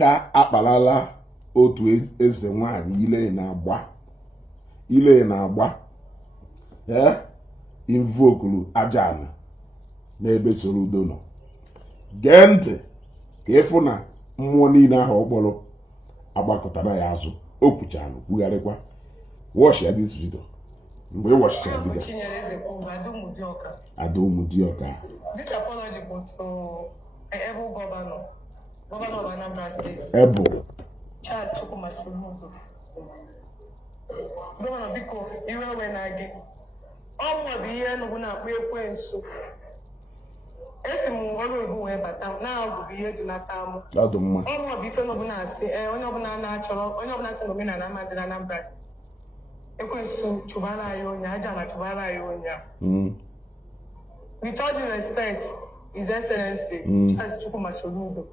aka akpalala otu eze nwanyị ile na-agba invokulu aja ana n'ebe Soludo nọ. Gee ntị ka ịfụ na mmụọ niile ahụ ọ kpọrọ agbakọtara ya azụ. O kwuchara kwugharịkwa. Watch ya this video. Mgbe ị watchara video Adaumudioka. This apology bụ to Ebu Governor of Anambra State. Ebu Charles Chukwuma Soludo. Gọvanọ biko iwe ewe na gị. Ọmụma bụ ihe nụgụ na-akpọ ekwensu. Esi m ọrụ oyibo wee bata na-agụgụ ihe dị n'aka mụ. ọ dị mma. Ọmụma bụ ife nụgụ na-asị onye ọbụla na-achọrọ onye ọbụla si n'omenala amadị na Anambra State. Ekwensu chụbara anyị onye aja na chụbara anyị onye. With all due respect, His Excellency Charles Chukwuma Soludo.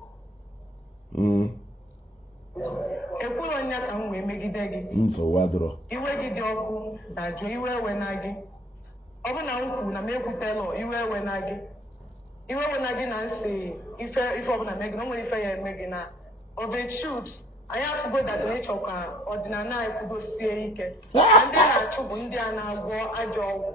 Ekwuru onye ka m wee megide gị. Nsogbu adịrọ. Iwe gị dị ọkụ dajụ iwe ewe na gị. Ọ bụ na m kwuru na m ekwutelọ iwe ewe na gị. Iwe ewe na gị na nsị ife ọbụla mee gị na o nwere ife ya eme gị na of a truth. Anyị afụgo dajụ n'ịchọ ka ọdịnala anyị kwudosie ike. Ndị na-achụ bụ ndị a na-agwọ ajọ ọgwụ.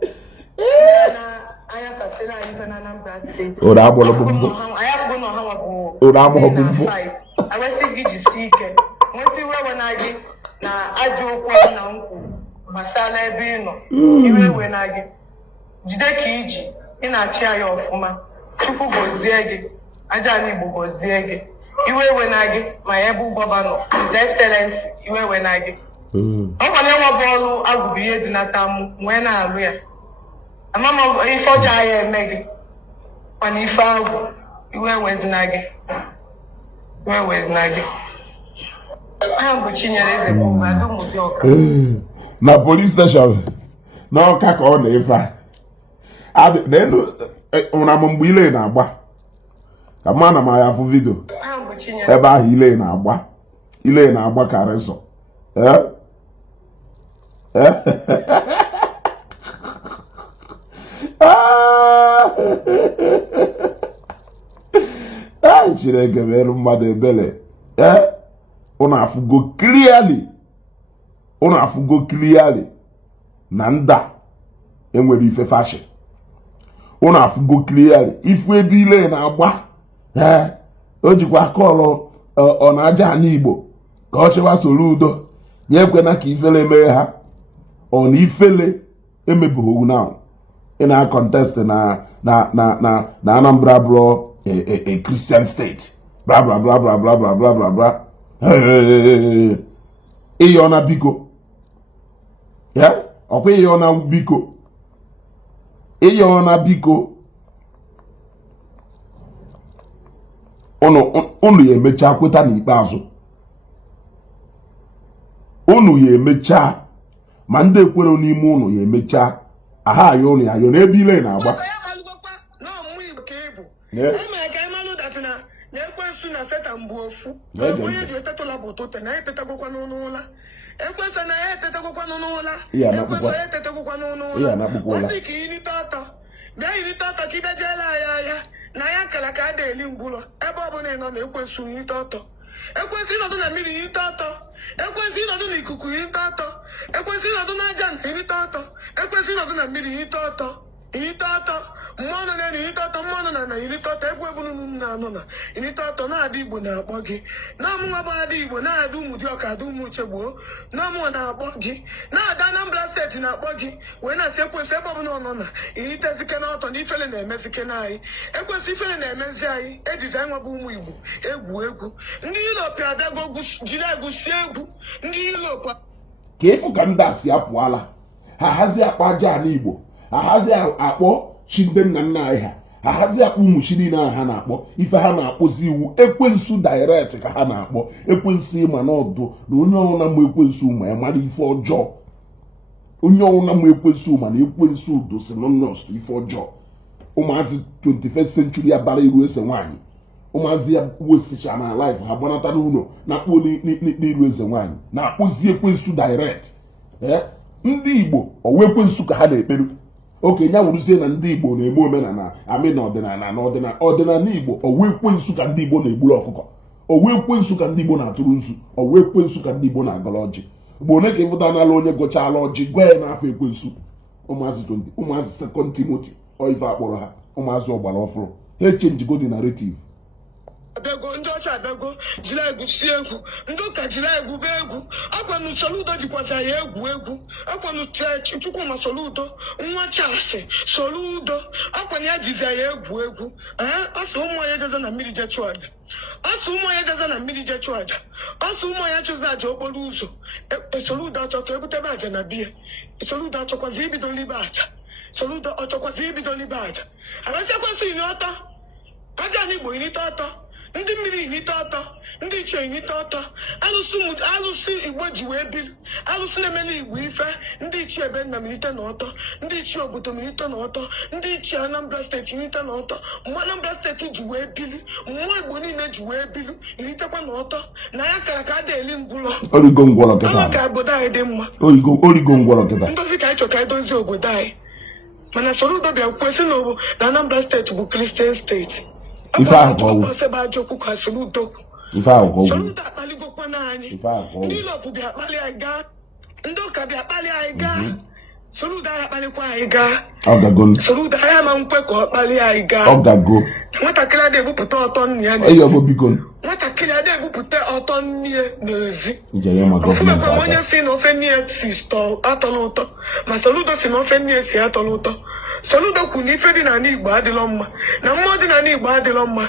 Ndị na-anya sasịrị anyị ife na Anambra Steeti. Ụra agbọrọ bụ mbụ. Anyị afụgo na ọha bụ Ụra agbọrọ bụ mbụ. Awesị gị jisie ike. Nwesị iwe ewe na gị na ajọ okwu ọbụla nkwụ gbasara ebe ị nọ. Iwe ewe na gị. Jide ka iji ị na-achị anyị ọfụma. Chukwu gọzie gị. Aja ala Igbo gọzie gị. Iwe ewe na gị ma ya bụ gọvanọ His Excellency iwe ewe na gị. Ọ gwara ya nwa bụ ọrụ agụbụ ihe dị n'aka m wee na-alụ ya. Ama m ife ọjọọ anyị eme gị mana ife agwụ iwe ewezina gị. Iwe ewezina gị. Aha bụ Chinyere Ezekwu Adaumudioka. Na police station n'Ọka ka ọ na-efe a n'elu ụra m mgbe ile na-agba ka mma na m ya afụ vidio ebe ahụ ile na-agba ka resọ Chineke merụ mmadụ ebere. Unu afụgo clearly na nda enwere ife fashion. Unu afụgo clearly ifu ebe ile na-agba o jikwa akọrọ ọ na-aja ana Igbo ka ọ chịwa Soludo nye ekwena ka ifele mee ha ọ na ifele emebughị na ị na-contest na Anambra bụrụ a Christian state bla bla bla bla bla bla bla bla bla. Ịyọna biko ọkwa ịyọna biko unu ya emecha kweta n'ikpeazụ. Unu ya emecha ma ndị ekwere n'ime unu ya emecha aha ayọ unu ya ayọ n'ebe ile na-agba. Ekwensu na Satan bụ ofu. Onye ji etetụla bụ ụtụtụ na etetagokwa n'ụlọ. Ekwensu na ya etetagokwa n'ụlọ. Ekwensu ya etetagokwa n'ụlọ. Osi ka irite ọtọ. Bịa irite ọtọ ka ibe jeela ya na ya kara ka a na-eli ngwụlọ. Ebe ọbụla ị nọ na ekwensu irite ọtọ. Ekwensu ịnọdụ na mmiri irite ọtọ. Ekwensu ịnọdụ na ikuku irite ọtọ. Ekwensu ịnọdụ na aja irite ọtọ. Ekwensu ịnọdụ na mmiri irite ọtọ. Irite ọtọ. Mmụọ nọ na irite ọtọ. Mmụọ nọ na irite ọtọ. Egwu ebununu na-anọ na irite ọtọ na-adị Igbo na-akpọ gị. Na-amụnwa bụ adị Igbo na-adị Umudioka Adaumuchegbuo. Na-amụnwa na-akpọ gị. Na-ada Anambra Steeti na-akpọ gị. Wee na-asị ekwensu ebe ọbụla ọ nọ na iritezike n'ọtọ na ifele na-emezike n'anyị. Ekwensu ifele na-emezi anyị. Ejizi anyị nwabụ ụmụ Igbo egwu. Ndị Europe abịago jiri egwusi egwu. Ndị Europe ka ịfụ ka ndị asị apụala ha hazi akpa aja ala Igbo ahazi akpọ chi ndị nna nna anyị ha ahazi akpọ ụmụ chi niile ha na-akpọ ife ha na-akpọzi iwu ekwensu direct ka ha na-akpọ ekwensu ịma n'ọdụ na onye ọbụla ma ekwensu ma ya mara ife ọjọọ. Onye ọbụla ma ekwensu ma na ekwensu dosi nọnọs ife ọjọọ. Ụmụazị 21st century abara iru eze nwaanyị. Ụmụazị ya wesicha na life ha gbanata n'ụlọ na-akpọ n'iru eze nwaanyị na-akpọzi ekwensu direct. Ndị Igbo ọwa ekwensu ka ha na-ekperu. Okenye awụrụzie na ndị Igbo na-eme omenala amị na ọdịnala Igbo ọwa ekwensu ka ndị Igbo na-egburu ọkụkọ. o wee ekwensu ka ndị Igbo na-atụrụ nzu, o wee ekwensu ka ndị Igbo na-agọrọ ọjị. Mgbe one ka ịfụta n'ala onye gụchala ọjị gwa ya n'afọ ekwensu. Ụmụazị Second Timothy oive akpọrọ ha ụmụazị ọgbara ọfụrụ ha echenjigo the narrative. Abego ndị ọcha abego jiri egwu si egwu ndị ụka jiri egwu bụ egwu akwanụ Soludo jikwaza ya egwu akwanụ Chukwuma Soludo nwa Charles Soludo akwanụ ya jiza ya egwu ọsọ ụmụ ya jeza na mmiri je chụọ aja ọsọ ụmụ ya jeza na mmiri je chụọ aja ọsọ ụmụ ya chụzi aja okporo ụzọ Soludo achọ ka ebutebe aja na biya Soludo achọkwazi ibido libe aja Soludo ọchọkwazi ibido libe aja arasịakwansị ini ọtọ aja n'Igbo inite ọtọ ndị mmiri inite ọtọ ndị ichie inite ọtọ alụsị Igbo ji wee bilu alụsị na-emeli Igbo ife ndị ichie Ebenna milite n'ọtọ ndị ichie obodo milite n'ọtọ ndị ichie Anambra steeti milite n'ọtọ mgbe Anambra steeti ji wee bili mmụọ Igbo niile ji wee bilu ilitekwa n'ọtọ na ya kara ka ada eli ngwụlọ origo ngwọrọ kịta ka obodo anyị dị mma origo ngwọrọ kịta ndozi ka anyị chọ ka anyị dozie obodo anyị mana Soludo bịa kwesị na Anambra steeti bụ Christian steeti ife ahụ ka ọgwụ Soludo akpaligokwa n'anyị ndị Ilọpụ bịa akpali anyị gaa ndị ụka bịa akpali anyị gaa Soludo anyị akpalikwa anyị gaa Soludo anyị ama nkwe ka ọ kpali anyị gaa nwatakịrị adị ebupụta ọtọ nne ya nwatakịrị adị ebupụta ọtọ nne ya n'ezi ọfụmekwa m onye si na ofe nne ya si atọla ụtọ ma Soludo si na ofe nne ya si atọla ụtọ Soludo kwuru na ife dị n'ala Igbo adịlọ mma na mmụọ dị n'ala Igbo adịlọ mma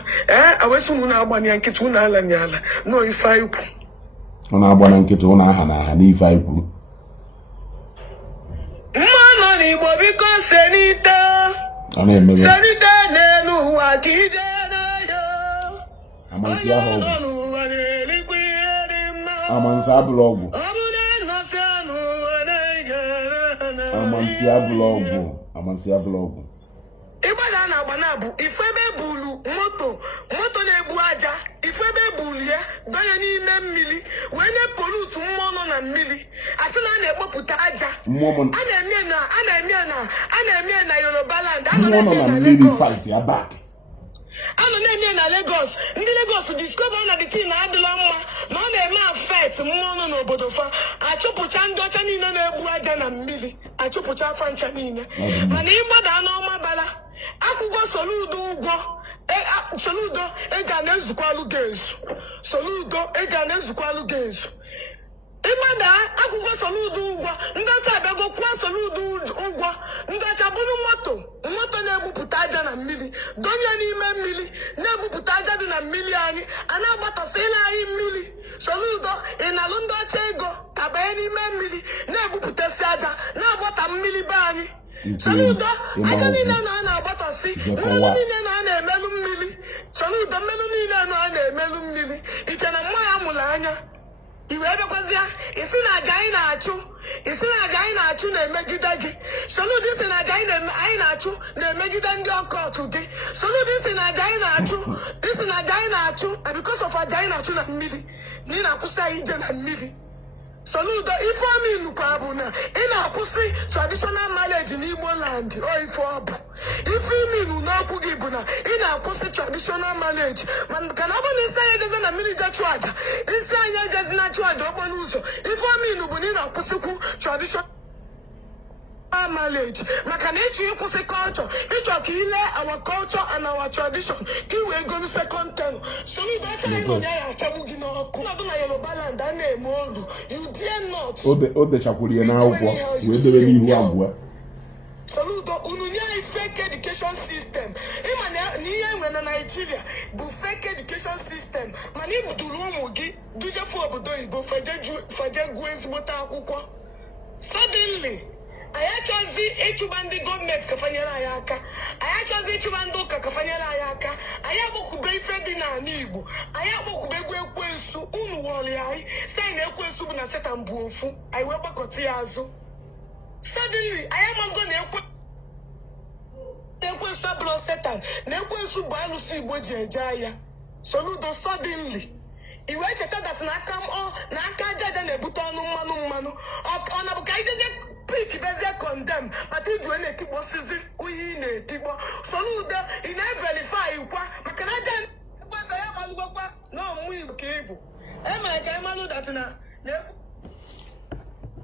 awesị unu na-agbanye ya nkịtị unu alanye ala nọọ ife anyị kwuru ọ na-agba na nkịtị unu aha na aha n'ife anyị kwuru mma nọ n'Igbo biko senite n'elu ụwa ka ije n'anya onye nọ n'ụwa na-erikwa ihe dị mma amansi abụrụ ọgwụ ọ bụ na ịnọsị n'ụwa na-ege amansi abụrụ ọgwụ ịgbada a na-agba na bụ ife ebe bulu moto na-ebu aja ife ebe bulu ya donye n'ime mmiri wee na-epolutu mmụọ nọ na mmiri asị na a na-ekpopụta aja a na-eme na Yoruba land anọ na-eme na Lagos ndị Lagos discover na the thing adịla mma na ọ na-eme affect mmụọ nọ n'obodo fa achụpụcha ndị ọcha niile na-ebu aja na mmiri achụpụcha afa ncha niile mana ịgbada n'ọma bala akwụkwọ Soludo ụgwọ Soludo ega na-ezukwalu ga-ezu Soludo ega na-ezukwalu ga-ezu ịgbada akwụkwọ Soludo ụgwọ ndị ọcha abịago kwụọ Soludo ụgwọ ndị ọcha bụrụ moto na-ebupụta aja na mmiri donye n'ime mmiri na-ebupụta aja dị na mmiri anyị a na-agbatọsịla anyị mmiri Soludo ị na-alụ ndị ọcha ego abanye n'ime mmiri na-ebupụtasị aja na-agbata mmiri be anyị Soludo aja niile na a na-agbatọsị mmelụ niile na a na-emelụ mmiri Soludo mmelụ niile na a na-emelụ mmiri iche na mma ya mụrụ anya iwe ebekwazịa isi na aja anyị na-achụ na-emegide gị Soludo isi na aja anyị na-achụ na-emegide ndị ọkọtụ gị Soludo isi na aja anyị na-achụ because of aja anyị na-achụ na mmiri na ị na-akwụsị anyị ije na mmiri Soludo ife ominukwa bụ na ị na-akwụsị traditional marriage n'Igbo land ife ọ bụ ife iminu n'okwu gị bụ na ị na-akwụsị traditional marriage maka na ọ bụ na isi anyị ejezi na mmiri je chụọ aja isi anyị ejezi na chụọ aja okporo ụzọ ife ominu bụ na ị na-akwụsịkwu traditional marriage maka na ịchọ ịkwụsị culture ịchọ ka ile our culture and our tradition ka i wee golu second term Soludo aka ịnọ ya achagbu gị n'ọkụ nọdụ na Yoruba land a na-eme olu you dare not o dechakwuru ya n'akwụkwọ wee debe n'ihu abụọ Soludo unu nye anyị fake education system ịma na ihe enwe na Nigeria bụ fake education system mana ibuturu ụmụ gị dujefu obodo oyibo faje gụọ ezigbote akwụkwọ suddenly anyị achọzi ịchụba ndị gọọmenti ka fanyere anyị aka anyị achọzi ịchụba ndị ụka ka fanyere anyị aka anyị akpọkube ife dị n'ala Igbo anyị akpọkubegwu ekwensu unu wọrị anyị sayị na ekwensu bụ na Setan bụ ofu anyị wee gbakọta ya azụ suddenly anyị amago na ekwensu abụrụ Setan na ekwensu bụ alụsị Igbo ji eje ahịa Soludo suddenly iwe cheta dat na aka aja na-ebute ọnụ mmanụ ọ na bụ ka ijeje pik bezie kondem maka iji wee na-etikpọsizi uhe ị na-etikpọ Soludo ị na-everify kwa maka na aja ekwensu ya malụgokwa na ọmụ Igbo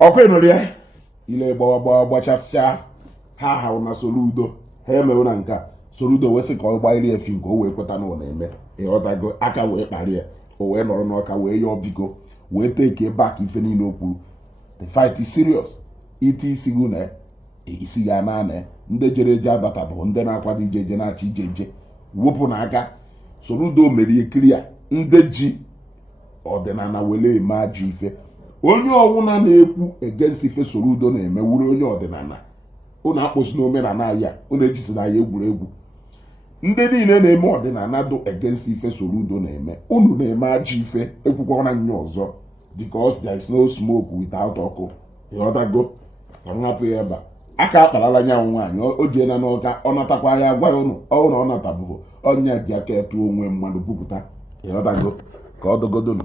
ọkwa ịnụrụ ya ile gbachasịcha ha ahụ na Soludo ha emewe na nke a Soludo wee sị ka ọ gbanyere efi nke o wee kweta na ọ na-eme ịghọtago aka wee kparị ya o wee nọrọ n'ọka wee yọọ biko wee teke bak ife niile o kwuru. The fight is serious. Ite isi gị na isi ga na ndị jere eje abata bụ ndị na-akwado ije eje na-achọ ije eje wepụ n'aka. Soludo merie kiria ndị ji ọdịnala wele eme ajọ ife. Onye ọwụna na-ekwu against ife Soludo na-eme wuru onye ọdịnala. Unu akpụsi n'omenala ya unu ejisina ya egwuregwu. Ndị niile na-eme ọdịnala do against ife Soludo na-eme unu na-eme ajọ ife ekwukwana nye ọzọ because there is no smoke without ọkụ. Ịghọtago ka m hapụ ya ebe aka akparala nya nwaanyị o jeela n'ọka ọ natakwa ya gwa ya ụnụ ọ natabụghị ọnya ji aka etu onwe mmadụ bupụta. Ịghọtago ka ọ dogodonu.